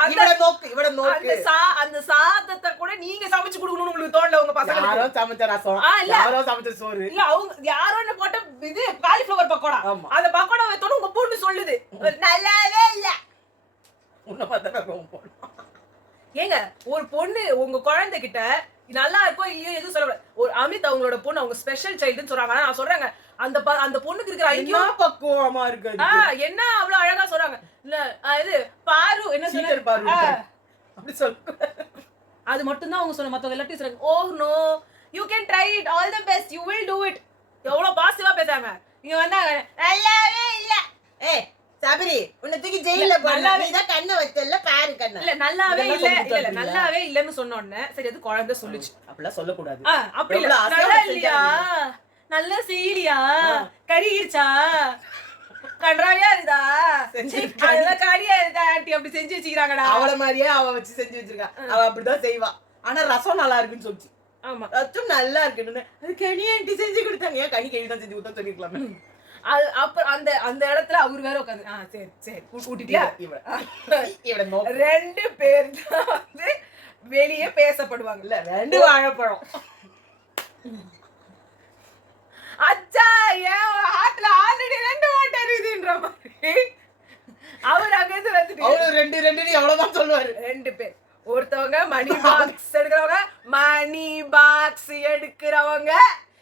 இவட நோக்கு அந்த சாதத்தை கூட நீங்க சமைச்சு கொடுக்கணும்னு உங்களுக்கு தோணல, உங்க பசங்க யாரோ சமைச்ச ரசம் யாரோ சமைச்ச சோறு இல்ல, அவங்க யாரோ என்ன போட்ட இது காலிஃப்ளவர் பக்கோடா, அந்த பக்கோடா வைத்தோட உங்க பொண்ணு சொல்லுது நல்லாவே இல்ல, உன்னை பார்த்தா ரொம்ப ஏங்க ஒரு பொண்ணு உங்க குழந்தை கிட்ட நல்லா இருக்கோ இல்லையோ எதுவும் சொல்ல, ஒரு அமித் அவங்களோட பொண்ணு அவங்க ஸ்பெஷல் சைல்டுன்னு சொல்றாங்க, ஆனா நான் சொல்றேங்க அந்த பொண்ணுக்கு இருக்கிற ஐக்கியம் பக்குவமா இருக்கு, என்ன அவ்வளவு அழகா சொல்றாங்க, இல்ல இது பாரு என்ன சொல்றாரு அப்படி சொல்ல, அது மட்டும் தான் அவங்க சொன்ன, மத்தவங்க எல்லாத்தையும் சொல்றாங்க oh no you can try it all the best you will do it, எவ்வளவு பாசிட்டிவா பேசுறாங்க. இங்க வந்தாங்க நல்லாவே இல்ல, சபரி உன்னை தூக்கி ஜெயில போடல, நீ தான் கண்ணை வச்சல்ல பாரு கண்ணை, இல்ல நல்லாவே இல்ல நல்லாவே இல்லன்னு சொன்ன உடனே சரி அது குழந்தை சொல்லுச்சு, அப்படிலாம் சொல்ல கூடாது, அப்படி இல்ல நல்லா இல்லையா நல்லா செய்யலையா கறியிருச்சா கன்றாவியா இருக்குதா அதெல்லாம் கறியா இருக்குதா ஆண்டி அப்படி செஞ்சு வச்சுக்கிறாங்கடா, அவளை மாதிரியே அவ வச்சு செஞ்சு வச்சிருக்கா, அவ அப்படிதான் செய்வா, ஆனா ரசம் நல்லா இருக்குன்னு சொல்லிச்சு, ஆமா ரசம் நல்லா இருக்குன்னு அது கனி ஆண்டி செஞ்சு கொடுத்தாங்க, ஏன் கனி தான் செஞ்சு கொடுத்தா சொல்லிருக்கலாமே, அது அப்புறம் அந்த இடத்துல அவர் வேற உட்காந்து சரி கூட்டிட்டியா, இவட 2 பேர் தான் வந்து வெளியே பேசப்படுவாங்க, இல்ல 2 வாழைப்பழம் அச்சா ஏன் ஹார்ட்ல ஆல்ரெடி 2 ஓட்ட இருக்குதுன்ற மாதிரி அவர் அங்க இருந்து வந்துட்டு அவரு 2 அவ்வளவுதான் சொல்லுவாரு. 2 பேர். ஒருத்தவங்க மணி பாக்ஸ் எடுக்கிறவங்க, மணி பாக்ஸ் எடுக்கிறவங்க,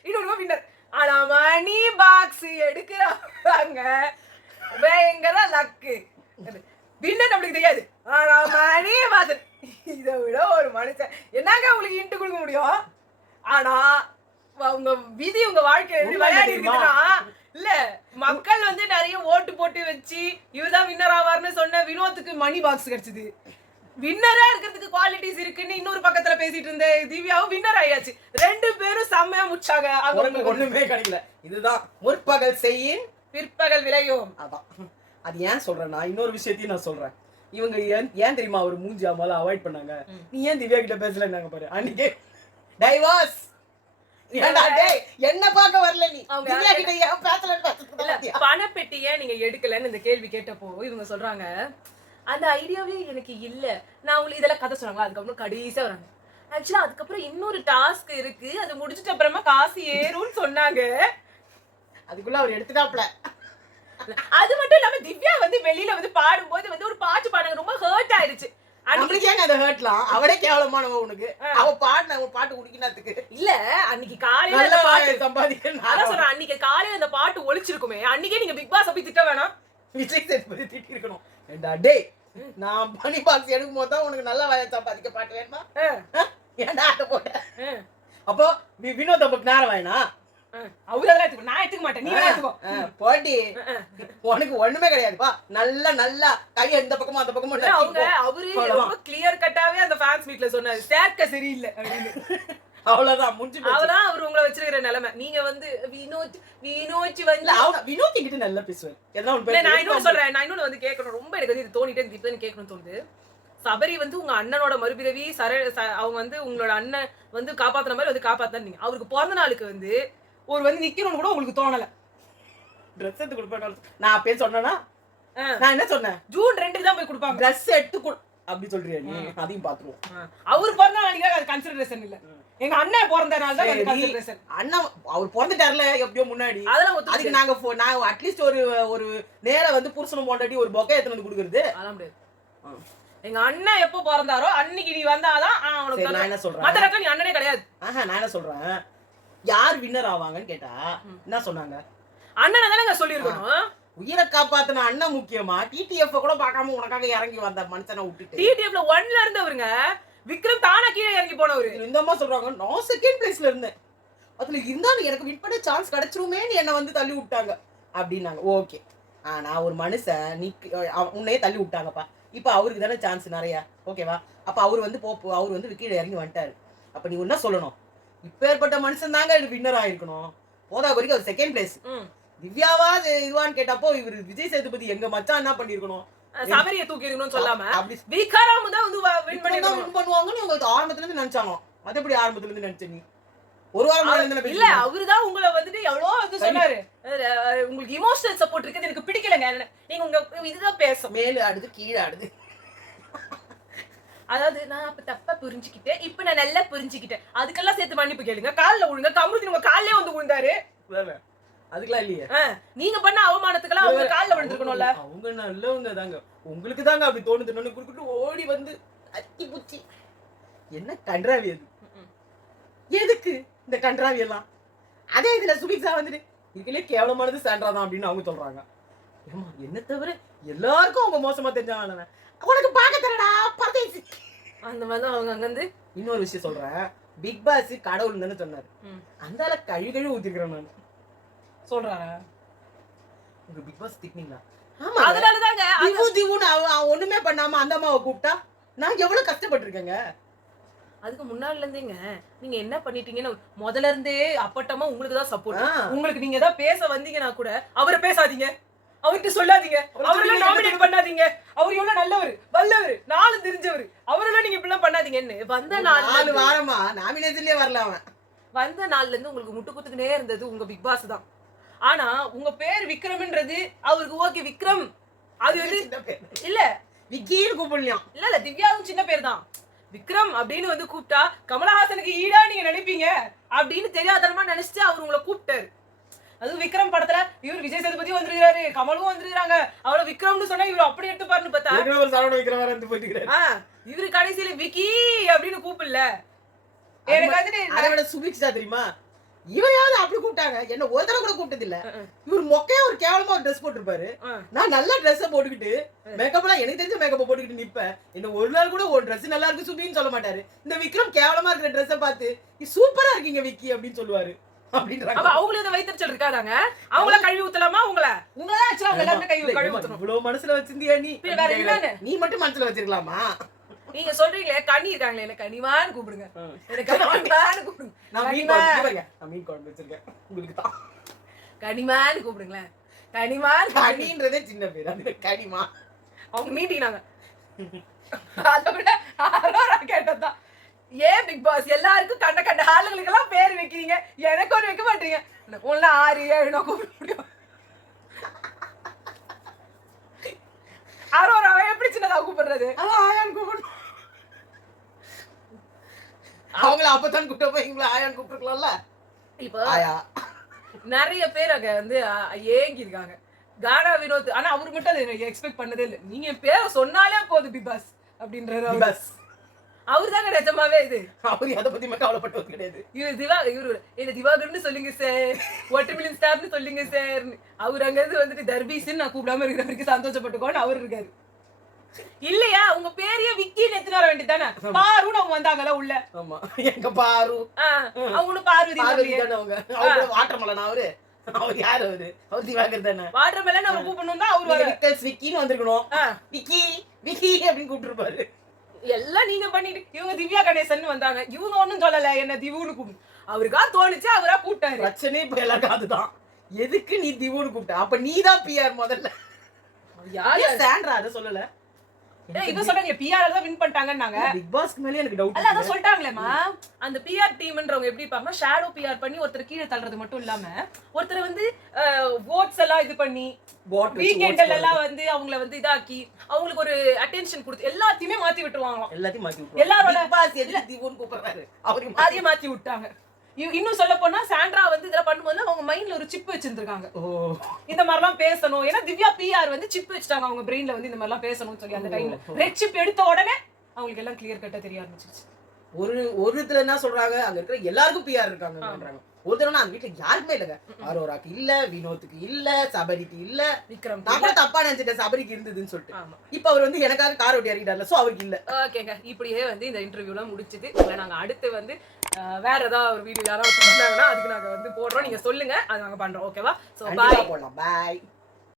இன்னொரு வின்னர். ஆனா மணி பாக்ஸ் எடுக்கிறவங்க பயங்கர லக்கு. வின்னர் நம்மளுக்கு தெரியாது, ஆனா மணி பாக்ஸ். இதை விட ஒரு மனுஷன் என்னங்க உங்களுக்கு இன்ட்டு கொடுக்க முடியும்? ஆனா உங்க விதி உங்க வாழ்க்கையில எப்படி விளையாடி இருக்குதுன்னா, இல்ல மக்கள் வந்து நிறைய ஓட்டு போட்டு வச்சு இவர்தான் வின்னர் ஆவார்னு சொன்ன வினோத்துக்கு மணி பாக்ஸ் கிடைச்சது. வின்னரா இருக்கிறதுக்கு குவாலிட்டிஸ் இருக்குன்னு இன்னொரு பக்கத்துல பேசிட்டு இருந்த திவ்யாவும் வின்னர் ஆயாச்சு. 2 பேரும் செம்மையா முச்சாங்க. அவங்க ஒண்ணுமே கிடைக்கல. இதுதான் முற்பகல் செய்யின் பிற்பகல் விளையும். அதான் அது ஏன் சொல்றேன்னா, இன்னொரு விஷயத்தையும் நான் சொல்றேன். இவங்க ஏன் தெரியுமா அவர் மூஞ்சி அம்மால அவாய்ட் பண்ணாங்க? நீ ஏன் திவ்யா கிட்ட பேசலன்னாங்க பாரு. அன்னைக்கு டைவர்ஸ். ஏன்டா டேய் என்ன பார்க்க வரல நீ? திவ்யா கிட்ட ஏன் பேசலன்னு பணப்பெட்டியே நீங்க எடுக்கலன்னு இந்த கேள்வி கேட்டப்போ இவங்க சொல்றாங்க, அந்த ஐடியாவே எனக்கு இல்ல. நான் உங்களுக்கு இதெல்லாம் கதை சொன்னாங்க. அதுக்கப்புறம் கடைசியா வராங்க, ஆக்சுவலா அதுக்கப்புறம் இன்னொரு டாஸ்க் இருக்கு, அது முடிச்சிட்ட அப்புறமா காசு ஏறும்னு சொன்னாங்க. அதுக்குள்ள அவர் எடுத்துட்டாப்ல. அது மட்டும் இல்லாம திவ்யா வந்து வெளியில வந்து பாடும்போது வந்து ஒரு பாட்டு பாடுங்க, ரொம்ப ஹர்ட் ஆயிடுச்சு. நம்மளுக்கு ஏங்க அந்த ஹர்ட்லாம்? அவளே கேவலமானவ உனக்கு. அவ பாட்டு குடிக்கினதுக்கு இல்ல. அன்னைக்கு காலையில அந்த பாட்டு சம்பாதிக்கணும். அதான் சொல்றேன், அன்னைக்கு காலையில அந்த பாட்டு ஒளிச்சிருக்குமே, அன்னைக்கே நீங்க பிக் பாஸ் போய் திட்ட வேணாம். விஜய் சேதுபதி திட்டி இருக்கணும். ஏண்டா டேய், நான் மணி பாக்ஸ் எடுக்கும் போது தான் உனக்கு நல்ல வேலை சம்பாதிக்க பாட்டு வேணுமா? ஏன்டா அத போட்ட? அப்போ வினோத் நமக்கு நேரம் வேணா? அவரு அதெல்லாம் எடுத்துக்கோ, நான் எடுத்துக்க மாட்டேன், நீ வேணா எடுத்துக்கோ. போட்டி உனக்கு ஒண்ணுமே கிடையாதுப்பா. நல்லா கையை இந்த பக்கமா அந்த பக்கமா. அவரு ரொம்ப கிளியர் கட்டாவே அந்த ஃபேன்ஸ் மீட்ல சொன்னாரு, சேர்க்க சரியில்லை அப்படின்னு. அவ்வளவுதான் முடிஞ்சு போச்சு. அவதான் அவர் உங்களை வச்சிருக்கிற நிலைமை. நீங்க வந்து வினோத் வந்து வினோத் கிட்ட நல்லா பேசுவேன். நான் இன்னொன்னு சொல்றேன், நான் இன்னொன்னு வந்து கேட்கணும், ரொம்ப எனக்கு வந்து இது தோணிட்டே இருந்து கேட்கணும்னு தோணுது. சபரி வந்து உங்க அண்ணனோட மறுபிறவி, அவங்க வந்து உங்களோட அண்ணன் வந்து காப்பாத்துற மாதிரி வந்து காப்பாத்தானீங்க. அவருக்கு பிறந்த நாளுக்கு வந்து ஒரு வந்து நிக்கணும்னு கூட உங்களுக்கு தோணல. ட்ரெஸ் எடுத்து கொடுப்பேன் நான் அப்பயே சொன்னேன்னா? நான் என்ன சொன்னேன்? ஜூன் 2 தான் போய் கொடுப்பாங்க. ட்ரெஸ் எடுத்து அப்படி சொல்றியா நீ? அதையும் பாத்துருவோம். அவர் பிறந்த நாளைக்கு அது கன்சிடரேஷன் இல்ல, எங்க அண்ணன் பிறந்த நாள் தான் கன்சிடரேஷன். அண்ணன் அவர் பிறந்துட்டார்ல எப்படியோ முன்னாடி. அதுக்கு நாங்க அட்லீஸ்ட் ஒரு நேர வந்து புருஷனும் பொண்டாட்டி ஒரு பொக்கை எடுத்து வந்து கொடுக்குறது அதெல்லாம் முடியாது. எங்க அண்ணன் எப்போ பிறந்தாரோ அன்னைக்கு நீ வந்தாதான் அவனுக்கு. நான் என்ன சொல்றேன், மத்த நேரத்துல நீ அண்ணனே கிடையாது. நான் என்ன சொல்றேன், யார் வின்னர் ஆவாங்கன்னு கேட்டா என்ன சொன்னாங்க? அண்ணனை தானே சொல்லிருக்கணும். உயிரை காப்பாத்தின அண்ணன் முக்கியமா? டிடிஎஃப் கூட பார்க்காம உனக்காக இறங்கி வந்த மனுஷனை விட்டுட்டு டிடிஎஃப்ல 1ல இருந்தவருங்க விக்ரம் தானா கீழே இறங்கி போனவரு. இந்த அம்மா சொல்றாங்க நான் செகண்ட் பிளேஸ்ல இருந்தேன், அதுல இருந்தாலும் எனக்கு வின் பண்ண சான்ஸ் கிடைச்சிருமேன்னு என்ன வந்து தள்ளி விட்டாங்க அப்படின்னாங்க. ஓகே, ஆனா ஒரு மனுஷன் நீ உன்னையே தள்ளி விட்டாங்கப்பா, இப்ப அவருக்கு தானே சான்ஸ் நிறைய, ஓகேவா? அப்ப அவர் வந்து அவர் வந்து கீழே இறங்கி வந்துட்டாரு. அப்ப நீ என்ன சொல்லணும், இப்ப ஏற்பட்ட மனுஷன் தாங்க வின்னர் ஆயிருக்கணும். போதா வரைக்கும் அவர் செகண்ட் பிளேஸ். திவ்யாவா இதுவான்னு கேட்டப்போ இவர் விஜய் சேதுபதி எங்க மச்சான் என்ன பண்ணிருக்கணும், சபரியை தூக்கி இருக்கணும்னு சொல்லாம விக்ரம் தான் வந்து வின் பண்ணுவாங்கன்னு உங்களுக்கு ஆரம்பத்துல இருந்து நினைச்சாங்க. அது எப்படி ஆரம்பத்துல இருந்து நினைச்ச நீ? ஒரு வாரம் இல்ல, அவருதான் உங்களை வந்துட்டு எவ்வளவு வந்து சொன்னாரு, உங்களுக்கு இமோஷனல் சப்போர்ட் இருக்குது எனக்கு பிடிக்கலங்க, நீங்க உங்க இதுதான் பேசும் மேல ஆடுது கீழே ஆடுது. அதாவது நான் அப்ப தப்பா புரிஞ்சுக்கிட்டேன், இப்ப நான் நல்லா புரிஞ்சுக்கிட்டேன், அதுக்கெல்லாம் சேர்த்து மன்னிப்பு கேளுங்க. காலில் விழுங்க, கமருதி உங்க காலிலே வந்து விழுந்தாரு. அதுக்கெல்லாம் இல்லையே, நீங்க பண்ண அவமானத்துக்கெல்லாம் அவங்க காலில் விழுந்துருக்கணும்ல. அவங்க நல்லவங்க தாங்க, உங்களுக்கு தாங்க அப்படி தோணுது. குறுக்கிட்டு ஓடி வந்து அத்தி புச்சி என்ன கன்றாவி அது, எதுக்கு இந்த கன்றாவி எல்லாம்? அதே இதுல சுபிக்ஸா வந்துட்டு இதுக்குள்ளே கேவலமானது சாண்ட்ரா தான் அப்படின்னு அவங்க சொல்றாங்க. ஏமா என்ன தவிர எல்லாருக்கும் அவங்க மோசமா தெரிஞ்சாங்க, உனக்கு பார்க்க தரடா பரதேசி அந்த மாதிரி தான் அவங்க அங்க வந்து. இன்னொரு விஷயம் சொல்றேன், பிக் பாஸ் கடவுள் தானே சொன்னாரு, அந்த கழுவி ஊத்திருக்கிறேன் நான் சொல்றாரு. உங்க பிக் பாஸ் திட்டினீங்களா? அதனாலதாங்க ஒண்ணுமே பண்ணாம அந்த அம்மாவை கூப்பிட்டா நான் எவ்வளவு கஷ்டப்பட்டிருக்கேங்க. அதுக்கு முன்னாடில இருந்தேங்க நீங்க என்ன பண்ணிட்டீங்கன்னு முதல்ல இருந்தே அப்பட்டமா உங்களுக்கு தான் சப்போர்ட். உங்களுக்கு நீங்க ஏதாவது பேச வந்தீங்கன்னா கூட அவரை பேசாதீங்க, அவர்கிட்ட சொல்லாதீங்க, அவரெல்லாம் நாமினேட் பண்ணாதீங்க, அவர் எவ்வளவு நல்லவர் வல்லவர் நாலு தெரிஞ்சவர், அவரெல்லாம் நீங்க இப்படிலாம் பண்ணாதீங்கன்னு வந்த 4 வாரமா நாமினேஷன்லயே வரல. அவன் வந்த நாள்ல இருந்து உங்களுக்கு முட்டு குத்துக்கிட்டே இருந்தது உங்க பிக் பாஸ் தான். ஆனா உங்க பேர் விக்ரம்ன்றது அவருக்கு ஓகே, விக்ரம் அது வந்து இல்ல விக்கின்னு கூப்பிடலாம். இல்ல திவ்யாவும் சின்ன பேர் தான். விக்ரம் அப்படின்னு வந்து கூப்பிட்டா கமலஹாசனுக்கு ஈடா நீங்க நினைப்பீங்க அப்படின்னு தெரியாதனமா நினைச்சிட்டு அவர் உங்களை கூப்பிட்டாரு. அதுவும் விக்ரம் படத்துல இவர் விஜய் சேதுபதி வந்திருக்காரு, கமலும் வந்திருக்காங்க. அவ்வளவு விக்ரம்னு சொன்னா இவர் அப்படி எடுத்து பாருன்னு பார்த்தா ஒரு சரவண விக்ரம் வேற வந்து போயிட்டு இருக்காரு. இவரு கடைசியில விக்கி அப்படின்னு கூப்பிடல. எனக்கு வந்துட்டு அதை விட சுபிக்ஷா தெரியுமா, இவரையாவது அப்படி கூப்பிட்டாங்க, என்ன ஒரு தடவை கூட கூப்பிட்டது இல்ல. இவர் மொக்கையா ஒரு கேவலமா ஒரு ட்ரெஸ் போட்டிருப்பாரு, நான் நல்ல ட்ரெஸ் போட்டுக்கிட்டு மேக்கப்லாம் எனக்கு தெரிஞ்ச மேக்கப் போட்டுக்கிட்டு நிப்பேன். என்ன ஒரு நாள் கூட ஒரு ட்ரெஸ் நல்லா இருக்கு சுபின்னு சொல்ல மாட்டாரு. இந்த விக்ரம் கேவலமா இருக்கிற ட்ரெஸ்ஸை பார்த்து சூப்பரா இருக்கீங்க விக்கி அப்படின்னு சொல்லுவாரு. அப்படின்றாங்க. அவங்களுக்கு அந்த வயிற்றுச்சல் இருக்காதாங்க, அவங்கள கழுவி ஊத்தலாமா? உங்களா ஆக்சுவலா எல்லாரும் கழுவி ஊத்தணும். இவ்வளவு மனசுல வச்சிருந்தியா நீ? வேற என்னன்னு நீ மட்டும் மனசுல வச்சிருக்கலாமா? நீங்க சொல்றீங்களே கனி இருக்காங்களே, எனக்கு கனிவான்னு கூப்பிடுங்க, எனக்கு கனிவான்னு கூப்பிடுங்க. நான் மீன் குழம்பு வச்சிருக்கேன் உங்களுக்கு தான். கனிமான்னு கூப்பிடுங்களேன். கனிமான் கனின்றதே சின்ன பேர், அது கனிமா. அவங்க மீட்டிங்னாங்க. அதை விட அரோரா கேட்டதான், ஏன் பிக் பாஸ் எல்லாருக்கும் கண்ட கண்ட ஆளுங்களுக்கு எல்லாம் பேர் வைக்கிறீங்க, எனக்கு ஒரு வைக்க மாட்டீங்க? ஒண்ணு 6 7 கூப்பிட முடியும். அரோரா எப்படி சின்னதா கூப்பிடுறது? ஆயான்னு கூப்பிடணும். அவங்கள அப்பதான் கூப்பிட்டு போய் இவங்கள ஆயான்னு கூப்பிட்டுருக்கலாம்ல. இப்போ ஆயா நிறைய பேர் அங்க வந்து ஏங்கி இருக்காங்க. கானா வினோத், ஆனா அவரு மட்டும் அதை எக்ஸ்பெக்ட் பண்ணதே இல்லை. நீங்க என் பேரை சொன்னாலே போதும் பிக் பாஸ் அப்படின்றாரு. பஸ் அவரு தாங்க நிஜமாவே இது. அவரு அதை பத்தி மட்டும் கவலைப்பட்டது கிடையாது. இவரு என்ன திவாகர்னு சொல்லுங்க சார், வாட்டர்மெலன் ஸ்டார்னு சொல்லுங்க சார். அவர் அங்க இருந்து வந்துட்டு தர்பீஸ்ன்னு நான் கூப்பிடாம இருக்கிற வரைக்கும் சந்தோஷப்பட்டுக்கோன்னு அவர் இருக்காரு. இல்லையா உங்க பேரையே விக்கின்னு எத்தனை வர வேண்டியதானே? பாருன்னு அவங்க வந்தாங்கல்ல உள்ள. ஆமா, எங்க பாரு அவங்களும் பார்வதி தானே. அவங்க வாட்டர்மெலன் அவரு. அவர் யாரு? அவர் திவாகர் தானே. வாட்டர்மெலன் அவர் கூப்பிடணும் தான் அவரு விக்கல்ஸ் விக்கின்னு வந்திருக்கணும். விக்கி விக்கி அப்படின்னு கூப்பிட்டுருப்பாரு. எல்லாம் நீங்க பண்ணிட்டு இவங்க திவ்யா கணேசன் வந்தாங்க, இவங்க ஒண்ணும் சொல்லல, என்ன திவுன்னு கூப்பிடு. அவருக்கா தோணுச்சு, அவரா கூப்பிட்டாரு. பிரச்சனை இப்ப எல்லாருக்கும் அதுதான். எதுக்கு நீ திவுன்னு கூப்பிட்ட? அப்ப நீதான் பிஆர் முதல்ல. யாரு சாண்ட்ரா அதை சொல்லல? இவ சொன்னாங்க பிஆர் தான் வின் பண்ணிட்டாங்கன்னாங்க. பிக் பாஸ்க்கு மேல எனக்கு டவுட். அல்ல அத சொல்லிட்டாங்களேமா, அந்த பிஆர் டீம்ன்றவங்க எப்படி இருப்பாங்கன்னா ஷேடோ பிஆர் பண்ணி ஒருத்தர் கீழே தள்ளுறது மட்டும் இல்லாம ஒருத்தர் வந்து வோட்ஸ் எல்லாம் இது பண்ணி வீக்கெண்ட்ல எல்லாம் வந்து அவங்கள வந்து இதாக்கி அவங்களுக்கு ஒரு அட்டென்ஷன் கொடுத்து எல்லாத்தையுமே மாத்தி விட்டுருவாங்க. எல்லாத்தையும் மாத்தி விட்டுருவாங்க. எல்லாரோட பிக் பாஸ் எதுக்கு திவுன்னு கூப்பிடுறாரு? அவரு அதையும் மாத்தி விட்டாங்க. இன்னும் சொல்ல போனா சாண்ட்ரா வந்து இதெல்லாம் பண்ணும்போது அவங்க மைண்ட்ல ஒரு சிப் வச்சிருந்திருக்காங்க, இந்த மாதிரி எல்லாம் பேசணும். ஏன்னா திவ்யா பிஆர் வந்து சிப் வச்சுட்டாங்க அவங்க பிரெயின்ல வந்து இந்த மாதிரி எல்லாம் பேசணும்னு சொல்லி. அந்த டைம்ல ரெட் சிப் எடுத்த உடனே அவங்களுக்கு எல்லாம் கிளியர் கட்டா தெரிய ஆரம்பிச்சிருச்சு. ஒரு இதுல என்ன சொல்றாங்க, அங்க இருக்கிற எல்லாருக்கும் பிஆர் இருக்காங்க. ஒரு தடவை அந்த வீட்டுல யாருமே இல்லங்க. அரோராக்கு இல்ல, வினோத்துக்கு இல்ல, சபரிக்கு இல்ல, விக்ரம் நான் கூட தப்பா நினைச்சிட்டேன் சபரிக்கு இருந்ததுன்னு சொல்லிட்டு. இப்ப அவர் வந்து எனக்காக கார் ஓட்டி இறங்கிட்டார்ல, சோ அவருக்கு இல்ல. ஓகேங்க, இப்படியே வந்து இந்த இன்டர்வியூலாம் முடிச்சிட்டு நாங்க அடுத்து வந்து வேற ஏதாவது ஒரு வீடியோ யாராவது பண்ணாங்கன்னா அதுக்கு நாங்க வந்து போடுறோம். நீங்க சொல்லுங்க, அது நாங்க பண்றோம். ஓகேவா? சோ பாய். போடலாம். பாய்.